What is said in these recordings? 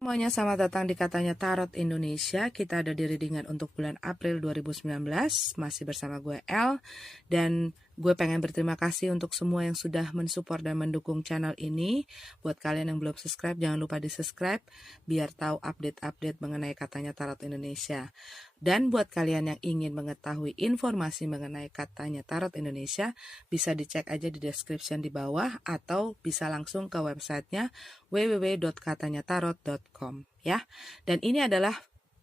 Semuanya selamat datang di Katanya Tarot Indonesia. Kita ada di readingan untuk bulan April 2019. Masih bersama gue El. Dan gue pengen berterima kasih untuk semua yang sudah mensupport dan mendukung channel ini. Buat kalian yang belum subscribe, jangan lupa di subscribe biar tahu update-update mengenai Katanya Tarot Indonesia. Dan buat kalian yang ingin mengetahui informasi mengenai Katanya Tarot Indonesia, bisa dicek aja di description di bawah atau bisa langsung ke websitenya www.katanyatarot.com ya. Dan ini adalah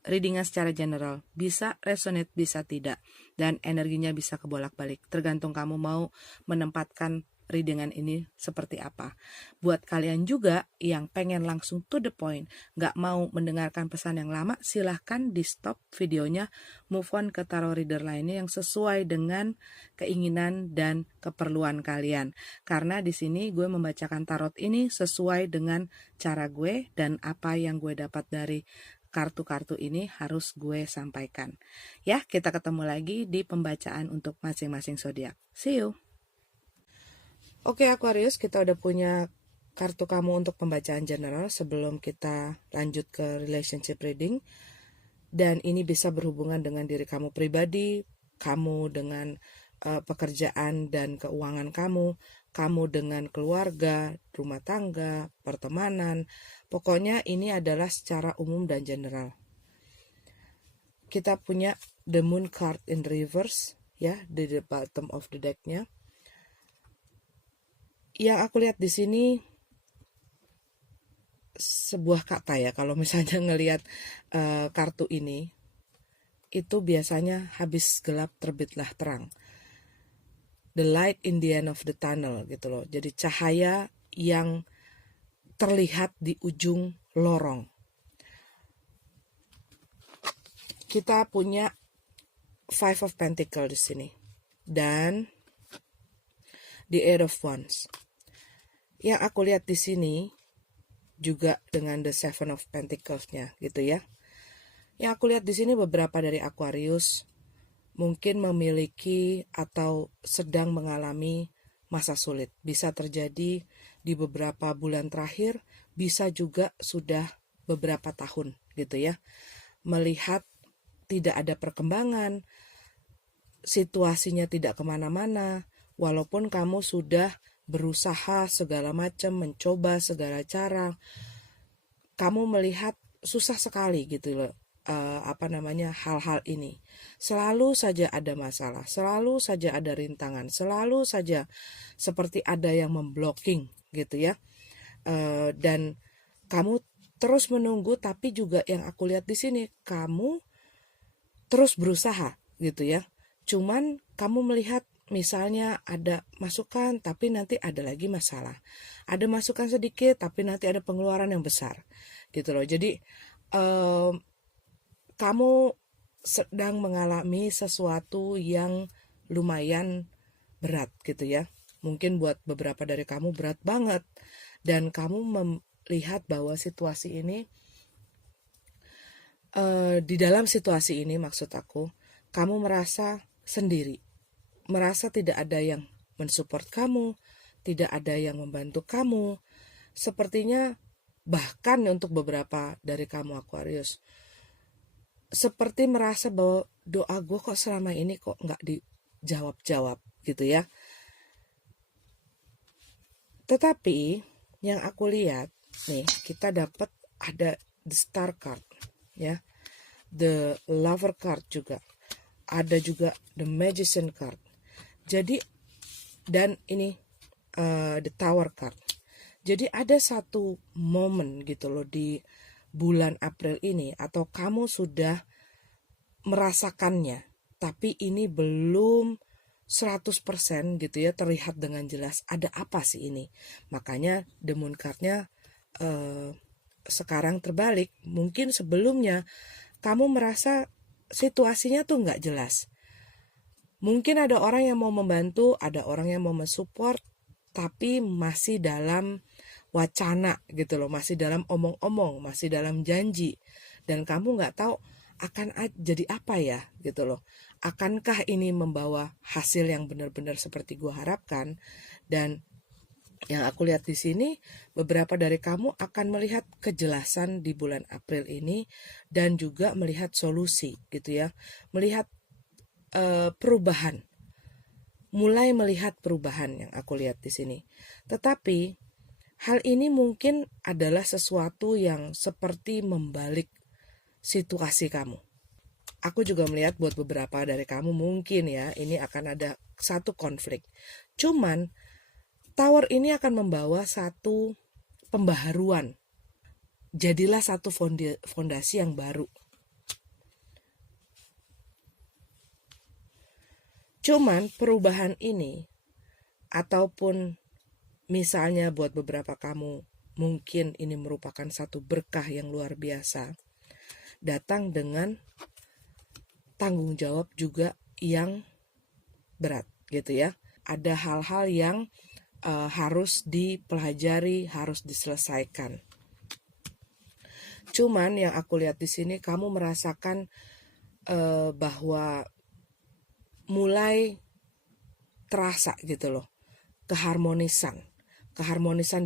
readingan secara general, bisa resonate, bisa tidak, dan energinya bisa kebolak-balik, tergantung kamu mau menempatkan readingan ini seperti apa. Buat kalian juga yang pengen langsung to the point, gak mau mendengarkan pesan yang lama, silahkan di stop videonya, move on ke tarot reader lainnya yang sesuai dengan keinginan dan keperluan kalian. Karena di sini gue membacakan tarot ini sesuai dengan cara gue dan apa yang gue dapat dari kartu-kartu ini harus gue sampaikan. Ya, kita ketemu lagi di pembacaan untuk masing-masing zodiak. See you. Oke Aquarius, kita udah punya kartu kamu untuk pembacaan general sebelum kita lanjut ke relationship reading. Dan ini bisa berhubungan dengan diri kamu pribadi, kamu dengan pekerjaan dan keuangan kamu dengan keluarga, rumah tangga, pertemanan. Pokoknya ini adalah secara umum dan general. Kita punya the moon card in reverse ya, di the bottom of the deck-nya. Yang aku lihat di sini sebuah kata ya, kalau misalnya ngelihat kartu ini, itu biasanya habis gelap terbitlah terang. The light in the end of the tunnel gitu loh. Jadi cahaya yang terlihat di ujung lorong. Kita punya Five of Pentacles di sini dan the Eight of Wands. Yang aku lihat di sini juga dengan the Seven of Pentacles-nya gitu ya. Yang aku lihat di sini beberapa dari Aquarius mungkin memiliki atau sedang mengalami masa sulit. Bisa terjadi di beberapa bulan terakhir, bisa juga sudah beberapa tahun gitu ya. Melihat tidak ada perkembangan, situasinya tidak kemana-mana, walaupun kamu sudah berusaha segala macam, mencoba segala cara, kamu melihat susah sekali gitu loh. Hal-hal ini selalu saja ada masalah, selalu saja ada rintangan, selalu saja seperti ada yang memblocking gitu ya. Dan kamu terus menunggu, tapi juga yang aku lihat di sini kamu terus berusaha gitu ya. Cuman kamu melihat misalnya ada masukan tapi nanti ada lagi masalah. Ada masukan sedikit tapi nanti ada pengeluaran yang besar gitu loh. Jadi kamu sedang mengalami sesuatu yang lumayan berat gitu ya. Mungkin buat beberapa dari kamu berat banget. Dan kamu melihat bahwa situasi ini, di dalam situasi ini maksud aku, kamu merasa sendiri. Merasa tidak ada yang mensupport kamu, tidak ada yang membantu kamu. Sepertinya bahkan untuk beberapa dari kamu Aquarius, seperti merasa bahwa doa gue kok selama ini kok nggak dijawab-jawab gitu ya. Tetapi yang aku lihat nih, kita dapat ada the star card ya, the lover card juga, ada juga the magician card. Jadi dan ini the tower card. Jadi ada satu momen gitu loh di bulan April ini, atau kamu sudah merasakannya, tapi ini belum 100% gitu ya, terlihat dengan jelas ada apa sih ini. Makanya the moon card-nya sekarang terbalik. Mungkin sebelumnya kamu merasa situasinya tuh nggak jelas. Mungkin ada orang yang mau membantu, ada orang yang mau mensupport, tapi masih dalam wacana gitu loh, masih dalam omong-omong, masih dalam janji, dan kamu nggak tahu akan jadi apa ya gitu loh. Akankah ini membawa hasil yang benar-benar seperti gue harapkan? Dan Yang aku lihat di sini, beberapa dari kamu akan melihat kejelasan di bulan April ini dan juga melihat solusi gitu ya. Melihat perubahan. Mulai melihat perubahan yang aku lihat di sini. Tetapi hal ini mungkin adalah sesuatu yang seperti membalik situasi kamu. Aku juga melihat buat beberapa dari kamu mungkin ya, ini akan ada satu konflik. Cuman tower ini akan membawa satu pembaharuan. Jadilah satu fondasi yang baru. Cuman perubahan ini, ataupun misalnya buat beberapa kamu mungkin ini merupakan satu berkah yang luar biasa, datang dengan tanggung jawab juga yang berat gitu ya. Ada hal-hal yang harus dipelajari, harus diselesaikan. Cuman yang aku lihat di sini kamu merasakan bahwa mulai terasa gitu loh, keharmonisan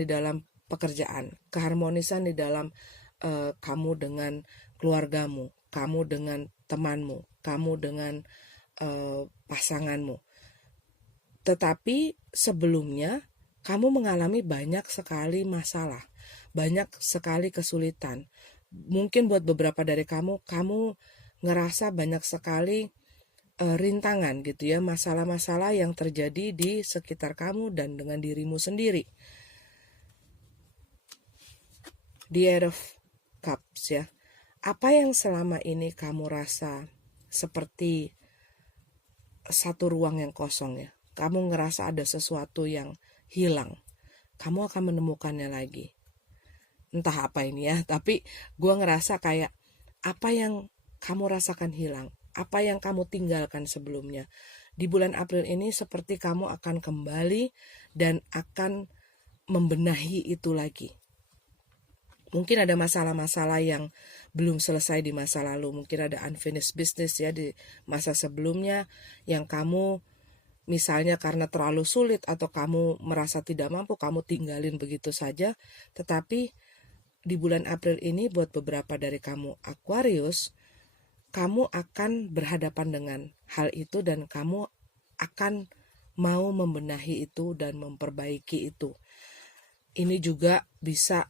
di dalam pekerjaan, keharmonisan di dalam kamu dengan keluargamu, kamu dengan temanmu, kamu dengan pasanganmu. Tetapi sebelumnya kamu mengalami banyak sekali masalah, banyak sekali kesulitan. Mungkin buat beberapa dari kamu ngerasa banyak sekali rintangan gitu ya, masalah-masalah yang terjadi di sekitar kamu dan dengan dirimu sendiri. The Eight of Cups ya. Apa yang selama ini kamu rasa seperti satu ruang yang kosong ya. Kamu ngerasa ada sesuatu yang hilang. Kamu akan menemukannya lagi. Entah apa ini ya, tapi gue ngerasa kayak apa yang kamu rasakan hilang, apa yang kamu tinggalkan sebelumnya. Di bulan April ini seperti kamu akan kembali dan akan membenahi itu lagi. Mungkin ada masalah-masalah yang belum selesai di masa lalu. Mungkin ada unfinished business ya di masa sebelumnya yang kamu misalnya karena terlalu sulit atau kamu merasa tidak mampu, kamu tinggalin begitu saja. Tetapi di bulan April ini buat beberapa dari kamu Aquarius, kamu akan berhadapan dengan hal itu dan kamu akan mau membenahi itu dan memperbaiki itu. Ini juga bisa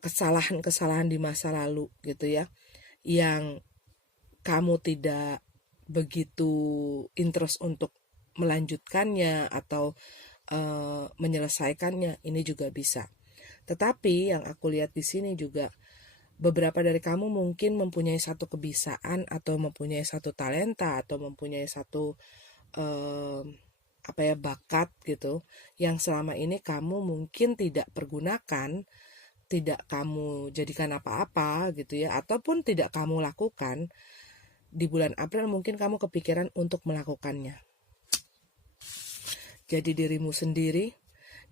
kesalahan-kesalahan di masa lalu gitu ya, yang kamu tidak begitu interest untuk melanjutkannya atau menyelesaikannya, ini juga bisa. Tetapi yang aku lihat di sini juga beberapa dari kamu mungkin mempunyai satu kebiasaan atau mempunyai satu talenta atau mempunyai satu bakat gitu yang selama ini kamu mungkin tidak pergunakan, tidak kamu jadikan apa-apa gitu ya, ataupun tidak kamu lakukan. Di bulan April mungkin kamu kepikiran untuk melakukannya. Jadi dirimu sendiri,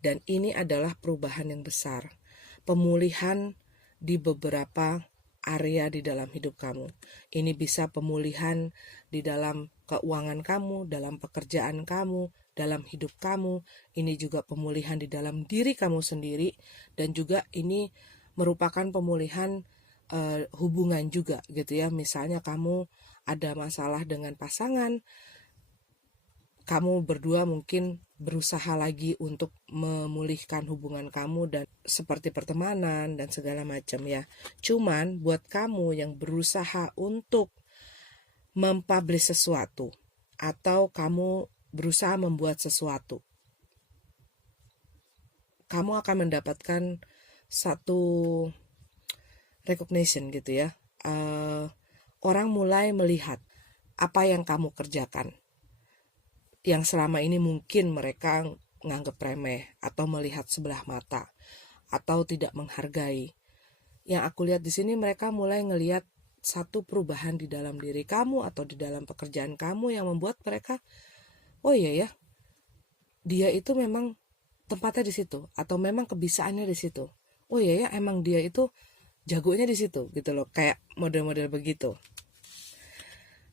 dan ini adalah perubahan yang besar. Pemulihan di beberapa area di dalam hidup kamu. Ini bisa pemulihan di dalam keuangan kamu, dalam pekerjaan kamu, dalam hidup kamu. Ini juga pemulihan di dalam diri kamu sendiri, dan juga ini merupakan pemulihan hubungan juga gitu ya. Misalnya kamu ada masalah dengan pasangan, kamu berdua mungkin berusaha lagi untuk memulihkan hubungan kamu dan seperti pertemanan dan segala macam ya. Cuman buat kamu yang berusaha untuk mempublish sesuatu atau kamu berusaha membuat sesuatu, kamu akan mendapatkan satu recognition gitu ya. Orang mulai melihat apa yang kamu kerjakan, yang selama ini mungkin mereka nganggep remeh atau melihat sebelah mata atau tidak menghargai. Yang aku lihat di sini mereka mulai ngelihat satu perubahan di dalam diri kamu atau di dalam pekerjaan kamu yang membuat mereka, oh iya ya, dia itu memang tempatnya di situ atau memang kebiasaannya di situ. Oh iya ya, emang dia itu jagonya di situ gitu loh, kayak model-model begitu.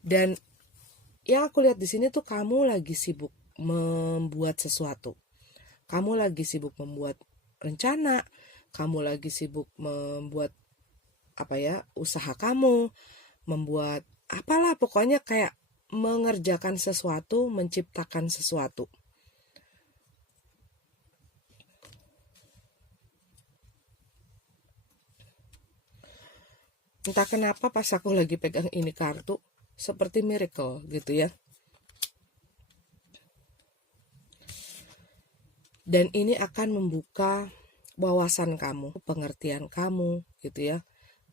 Dan yang aku lihat di sini tuh kamu lagi sibuk membuat sesuatu. Kamu lagi sibuk membuat rencana, kamu lagi sibuk membuat usaha kamu, membuat apalah, pokoknya kayak mengerjakan sesuatu, menciptakan sesuatu. Entah kenapa pas aku lagi pegang ini kartu, seperti miracle gitu ya. Dan ini akan membuka wawasan kamu, pengertian kamu gitu ya,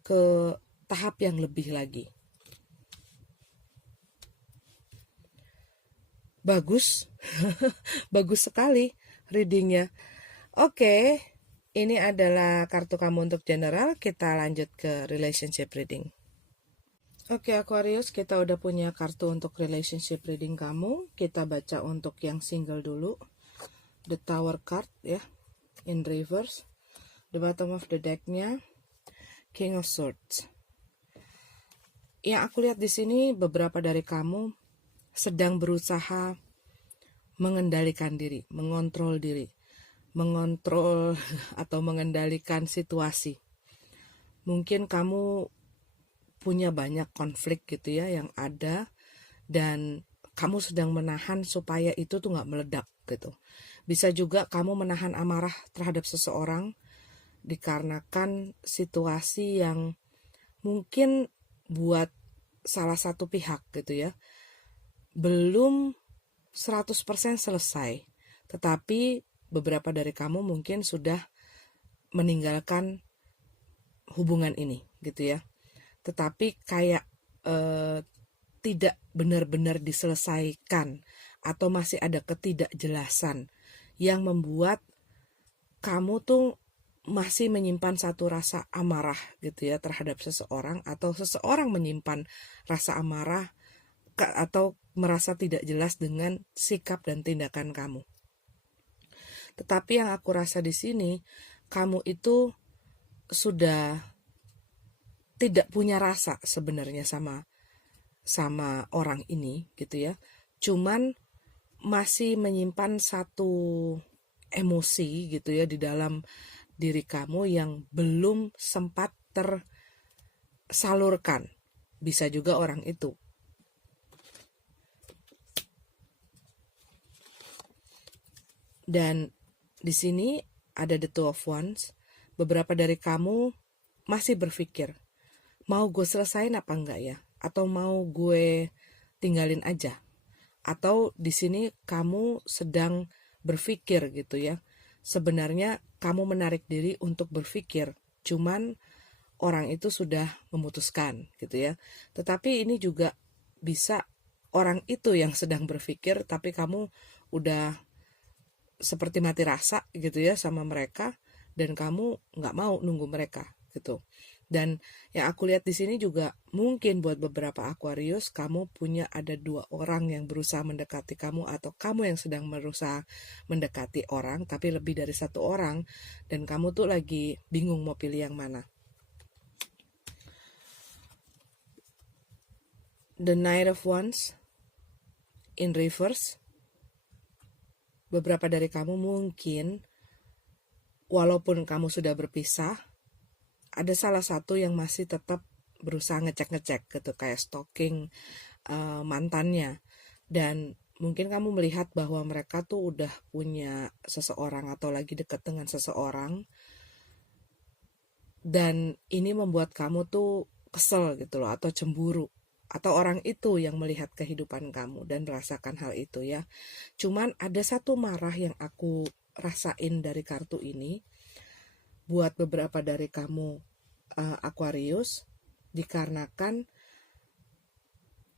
ke tahap yang lebih lagi. Bagus, bagus sekali readingnya. Oke, ini adalah kartu kamu untuk general. Kita lanjut ke relationship reading. Oke Aquarius, kita udah punya kartu untuk relationship reading kamu. Kita baca untuk yang single dulu. The Tower card ya, in reverse. The bottom of the deck-nya King of Swords. Yang aku lihat di sini, beberapa dari kamu sedang berusaha mengendalikan diri, mengontrol atau mengendalikan situasi. Mungkin kamu punya banyak konflik gitu ya yang ada, dan kamu sedang menahan supaya itu tuh nggak meledak gitu. Bisa juga kamu menahan amarah terhadap seseorang dikarenakan situasi yang mungkin buat salah satu pihak gitu ya belum 100% selesai, tetapi beberapa dari kamu mungkin sudah meninggalkan hubungan ini gitu ya, tetapi kayak tidak benar-benar diselesaikan atau masih ada ketidakjelasan yang membuat kamu tuh masih menyimpan satu rasa amarah gitu ya terhadap seseorang, atau seseorang menyimpan rasa amarah atau merasa tidak jelas dengan sikap dan tindakan kamu. Tetapi yang aku rasa di sini, kamu itu sudah tidak punya rasa sebenarnya sama orang ini gitu ya. Cuman masih menyimpan satu emosi gitu ya di dalam diri kamu yang belum sempat tersalurkan. Bisa juga orang itu. Dan di sini ada the Two of Wands. Beberapa dari kamu masih berpikir, mau gue selesain apa enggak ya? Atau mau gue tinggalin aja? Atau di sini kamu sedang berpikir gitu ya. Sebenarnya kamu menarik diri untuk berpikir, cuman orang itu sudah memutuskan gitu ya. Tetapi ini juga bisa orang itu yang sedang berpikir, tapi kamu udah seperti mati rasa gitu ya sama mereka, dan kamu nggak mau nunggu mereka gitu. Dan yang aku lihat di sini juga mungkin buat beberapa Aquarius, kamu punya ada 2 orang yang berusaha mendekati kamu, atau kamu yang sedang berusaha mendekati orang, tapi lebih dari 1 orang, dan kamu tuh lagi bingung mau pilih yang mana. The Knight of Wands in reverse. Beberapa dari kamu mungkin walaupun kamu sudah berpisah, ada salah satu yang masih tetap berusaha ngecek-ngecek gitu, kayak stalking mantannya. Dan mungkin kamu melihat bahwa mereka tuh udah punya seseorang atau lagi dekat dengan seseorang, dan ini membuat kamu tuh kesel gitu loh, atau cemburu, atau orang itu yang melihat kehidupan kamu dan merasakan hal itu ya. Cuman ada satu marah yang aku rasain dari kartu ini buat beberapa dari kamu Aquarius, dikarenakan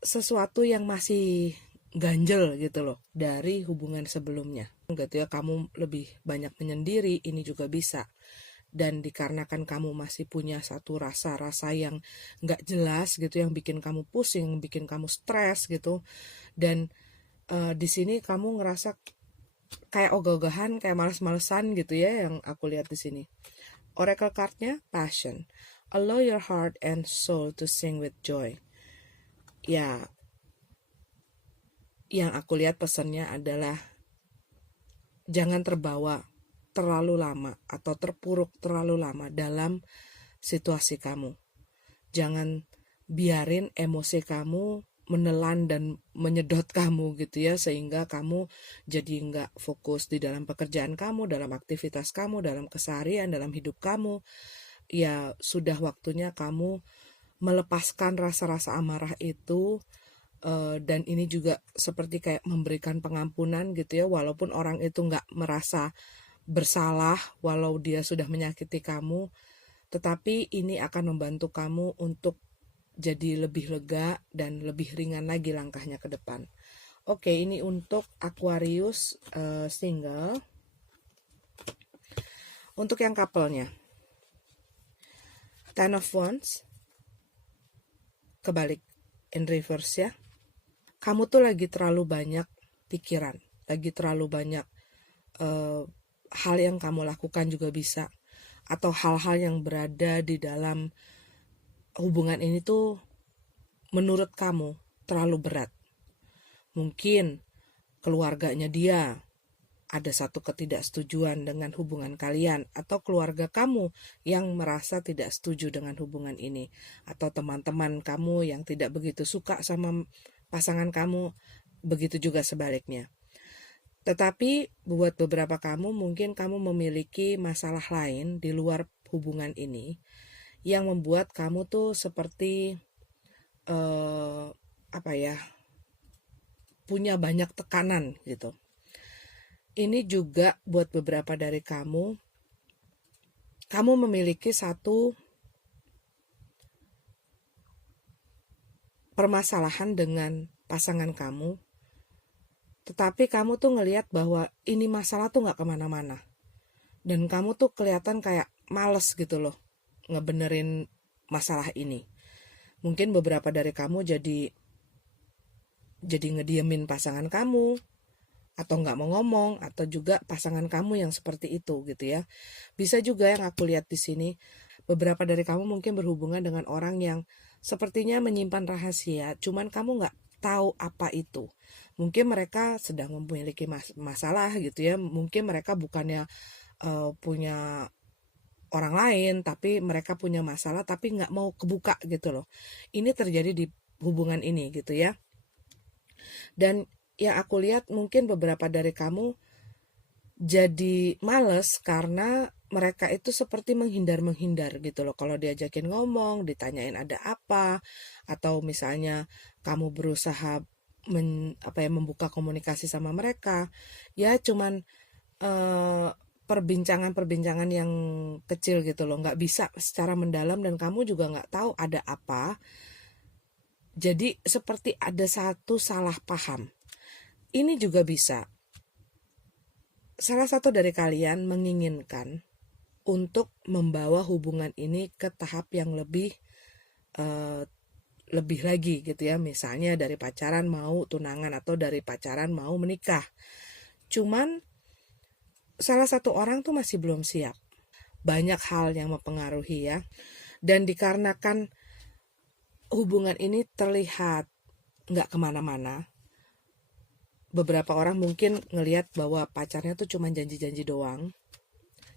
sesuatu yang masih ganjel gitu loh dari hubungan sebelumnya gitu ya. Kamu lebih banyak menyendiri, ini juga bisa. Dan dikarenakan kamu masih punya satu rasa-rasa yang gak jelas gitu, yang bikin kamu pusing, yang bikin kamu stres gitu. Dan di sini kamu ngerasa kayak ogah-ogahan, kayak males-malesan gitu ya, yang aku lihat di sini. Oracle card-nya Passion. Allow your heart and soul to sing with joy. Ya, yang aku lihat pesannya adalah jangan terbawa terlalu lama atau terpuruk terlalu lama dalam situasi kamu. Jangan biarin emosi kamu menelan dan menyedot kamu gitu ya, sehingga kamu jadi nggak fokus di dalam pekerjaan kamu, dalam aktivitas kamu, dalam keseharian, dalam hidup kamu. Ya sudah waktunya kamu melepaskan rasa-rasa amarah itu, dan ini juga seperti kayak memberikan pengampunan gitu ya, walaupun orang itu nggak merasa bersalah walau dia sudah menyakiti kamu, tetapi ini akan membantu kamu untuk jadi lebih lega dan lebih ringan lagi langkahnya ke depan. Oke, ini untuk Aquarius single. Untuk yang couple-nya, Ten of Wands, kebalik, in reverse ya. Kamu tuh lagi terlalu banyak pikiran, lagi terlalu banyak hal yang kamu lakukan juga bisa, atau hal-hal yang berada di dalam hubungan ini tuh menurut kamu terlalu berat. Mungkin keluarganya dia ada satu ketidaksetujuan dengan hubungan kalian, atau keluarga kamu yang merasa tidak setuju dengan hubungan ini, atau teman-teman kamu yang tidak begitu suka sama pasangan kamu, begitu juga sebaliknya. Tetapi buat beberapa kamu, mungkin kamu memiliki masalah lain di luar hubungan ini yang membuat kamu tuh seperti punya banyak tekanan gitu. Ini juga buat beberapa dari kamu memiliki satu permasalahan dengan pasangan kamu, tetapi kamu tuh ngelihat bahwa ini masalah tuh gak kemana-mana, dan kamu tuh kelihatan kayak males gitu loh ngebenerin masalah ini. Mungkin beberapa dari kamu jadi ngediemin pasangan kamu, atau nggak mau ngomong, atau juga pasangan kamu yang seperti itu gitu ya. Bisa juga yang aku lihat di sini, beberapa dari kamu mungkin berhubungan dengan orang yang sepertinya menyimpan rahasia, cuman kamu nggak tahu apa itu. Mungkin mereka sedang memiliki masalah gitu ya, mungkin mereka bukannya punya orang lain, tapi mereka punya masalah tapi nggak mau kebuka gitu loh. Ini terjadi di hubungan ini gitu ya. Dan yang aku lihat mungkin beberapa dari kamu jadi males karena mereka itu seperti menghindar-menghindar gitu loh. Kalau diajakin ngomong, ditanyain ada apa, atau misalnya kamu berusaha membuka komunikasi sama mereka, ya cuman perbincangan-perbincangan yang kecil gitu loh, nggak bisa secara mendalam, dan kamu juga nggak tahu ada apa. Jadi seperti ada satu salah paham. Ini juga bisa salah satu dari kalian menginginkan untuk membawa hubungan ini ke tahap yang lebih lagi gitu ya. Misalnya dari pacaran mau tunangan, atau dari pacaran mau menikah. Cuman salah satu orang tuh masih belum siap. Banyak hal yang mempengaruhi ya. Dan dikarenakan hubungan ini terlihat nggak kemana-mana, beberapa orang mungkin ngelihat bahwa pacarnya tuh cuma janji-janji doang.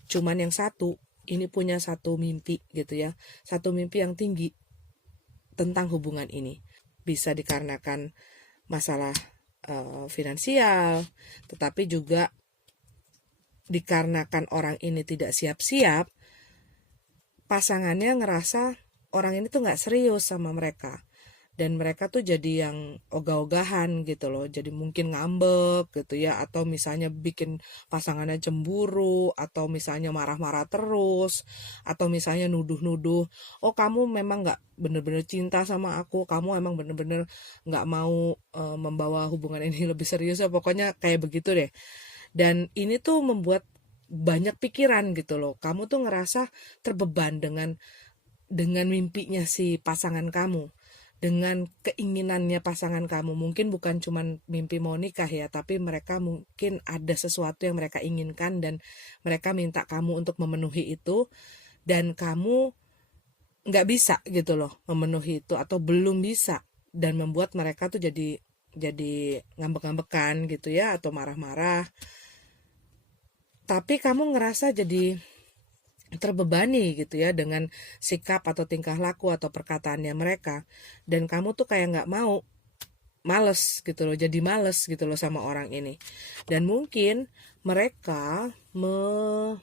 Cuman yang satu ini punya satu mimpi gitu ya, satu mimpi yang tinggi tentang hubungan ini. Bisa dikarenakan masalah finansial, tetapi juga dikarenakan orang ini tidak siap-siap, pasangannya ngerasa orang ini tuh nggak serius sama mereka. Dan mereka tuh jadi yang ogah-ogahan gitu loh, jadi mungkin ngambek gitu ya, atau misalnya bikin pasangannya cemburu, atau misalnya marah-marah terus, atau misalnya nuduh-nuduh, oh kamu memang gak bener-bener cinta sama aku, kamu emang bener-bener gak mau membawa hubungan ini lebih serius ya, pokoknya kayak begitu deh. Dan ini tuh membuat banyak pikiran gitu loh, kamu tuh ngerasa terbeban dengan mimpinya si pasangan kamu, dengan keinginannya pasangan kamu. Mungkin bukan cuma mimpi mau nikah ya, tapi mereka mungkin ada sesuatu yang mereka inginkan dan mereka minta kamu untuk memenuhi itu, dan kamu nggak bisa gitu loh memenuhi itu, atau belum bisa, dan membuat mereka tuh jadi ngambek-ngambekan gitu ya, atau marah-marah. Tapi kamu ngerasa jadi terbebani gitu ya dengan sikap atau tingkah laku atau perkataannya mereka, dan kamu tuh kayak nggak mau, males gitu loh, jadi males gitu loh sama orang ini. Dan mungkin mereka mengancem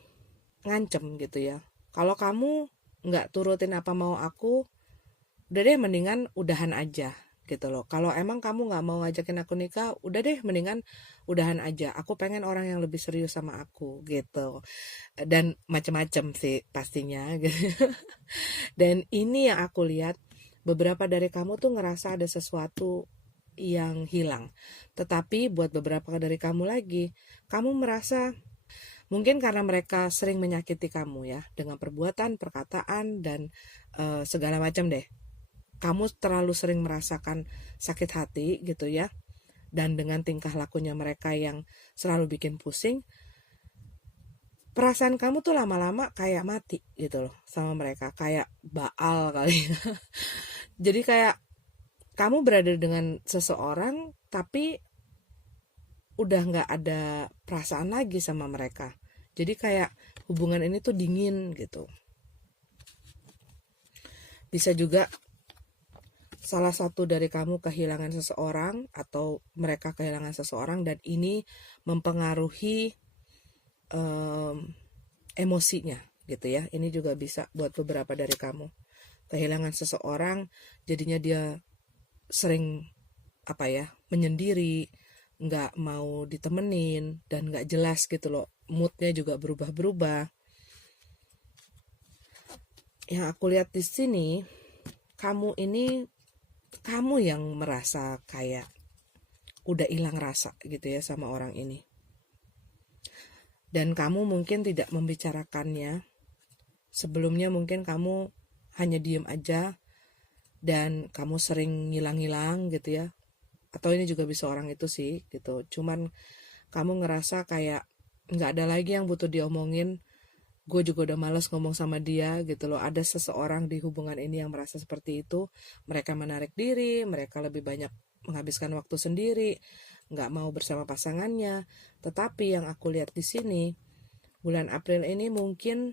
gitu ya, kalau kamu nggak turutin apa mau aku, udah deh mendingan udahan aja gitu loh. Kalau emang kamu nggak mau ngajakin aku nikah, udah deh mendingan udahan aja, aku pengen orang yang lebih serius sama aku gitu. Dan macam-macam sih pastinya gitu. Dan ini yang aku lihat, beberapa dari kamu tuh ngerasa ada sesuatu yang hilang. Tetapi buat beberapa dari kamu lagi, kamu merasa mungkin karena mereka sering menyakiti kamu ya, dengan perbuatan, perkataan, dan segala macam deh. Kamu terlalu sering merasakan sakit hati gitu ya. Dan dengan tingkah lakunya mereka yang selalu bikin pusing, perasaan kamu tuh lama-lama kayak mati gitu loh sama mereka, kayak baal kali. Jadi kayak kamu berada dengan seseorang tapi udah nggak ada perasaan lagi sama mereka. Jadi kayak hubungan ini tuh dingin gitu. Bisa juga salah satu dari kamu kehilangan seseorang atau mereka kehilangan seseorang, dan ini mempengaruhi emosinya gitu ya. Ini juga bisa buat beberapa dari kamu. Kehilangan seseorang, jadinya dia sering menyendiri, nggak mau ditemenin, dan nggak jelas gitu loh, moodnya juga berubah-berubah. Yang aku lihat di sini, kamu yang merasa kayak udah hilang rasa gitu ya sama orang ini, dan kamu mungkin tidak membicarakannya sebelumnya. Mungkin kamu hanya diem aja dan kamu sering ngilang-ngilang gitu ya, atau ini juga bisa orang itu sih gitu, cuman kamu ngerasa kayak nggak ada lagi yang butuh diomongin, gue juga udah malas ngomong sama dia gitu loh. Ada seseorang di hubungan ini yang merasa seperti itu, mereka menarik diri, mereka lebih banyak menghabiskan waktu sendiri, nggak mau bersama pasangannya. Tetapi yang aku lihat di sini, bulan April ini mungkin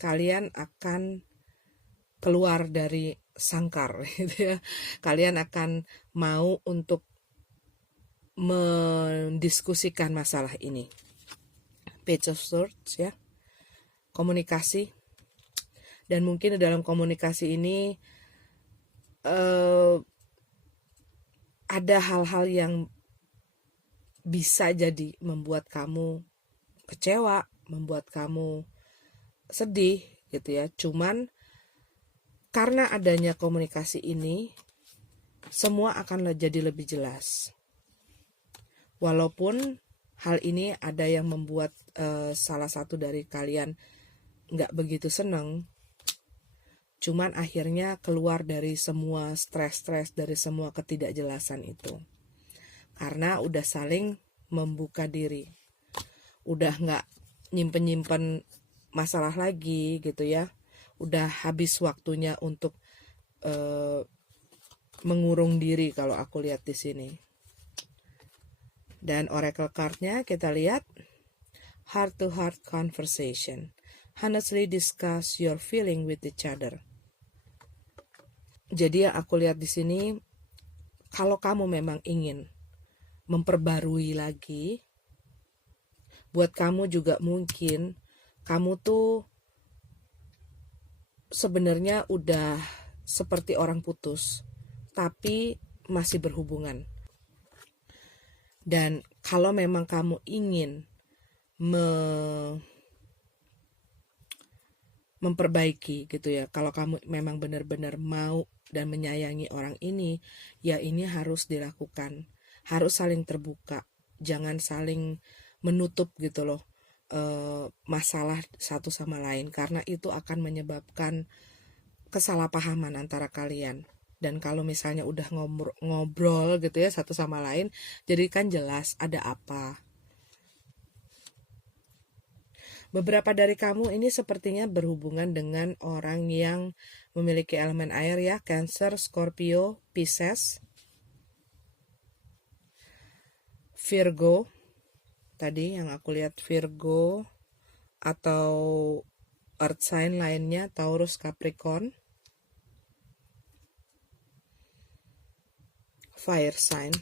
kalian akan keluar dari sangkar gitu ya. Kalian akan mau untuk mendiskusikan masalah ini. Page of Swords ya, komunikasi. Dan mungkin di dalam komunikasi ini ada hal-hal yang bisa jadi membuat kamu kecewa, membuat kamu sedih gitu ya. Cuman karena adanya komunikasi ini, semua akan jadi lebih jelas. Walaupun hal ini ada yang membuat salah satu dari kalian nggak begitu senang, cuman akhirnya keluar dari semua stres-stres, dari semua ketidakjelasan itu. Karena udah saling membuka diri, udah nggak nyimpen-nyimpen masalah lagi gitu ya. Udah habis waktunya untuk mengurung diri kalau aku lihat di sini. Dan oracle card-nya kita lihat, heart to heart conversation, honestly discuss your feeling with each other. Jadi yang aku lihat di sini, kalau kamu memang ingin memperbarui lagi, buat kamu juga mungkin kamu tuh sebenarnya udah seperti orang putus, tapi masih berhubungan. Dan kalau memang kamu ingin memperbaiki gitu ya, kalau kamu memang benar-benar mau dan menyayangi orang ini, ya ini harus dilakukan. Harus saling terbuka, jangan saling menutup gitu loh masalah satu sama lain, karena itu akan menyebabkan kesalahpahaman antara kalian. Dan kalau misalnya udah ngobrol gitu ya satu sama lain, jadi kan jelas ada apa. Beberapa dari kamu ini sepertinya berhubungan dengan orang yang memiliki elemen air ya, Cancer, Scorpio, Pisces, Virgo tadi yang aku lihat Virgo atau earth sign lainnya, Taurus, Capricorn, fire sign.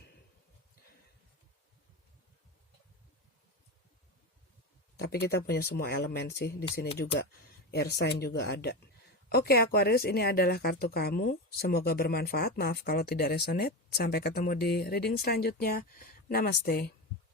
Tapi kita punya semua elemen sih. Di sini juga air sign juga ada. Oke Aquarius, ini adalah kartu kamu. Semoga bermanfaat. Maaf kalau tidak resonate. Sampai ketemu di reading selanjutnya. Namaste.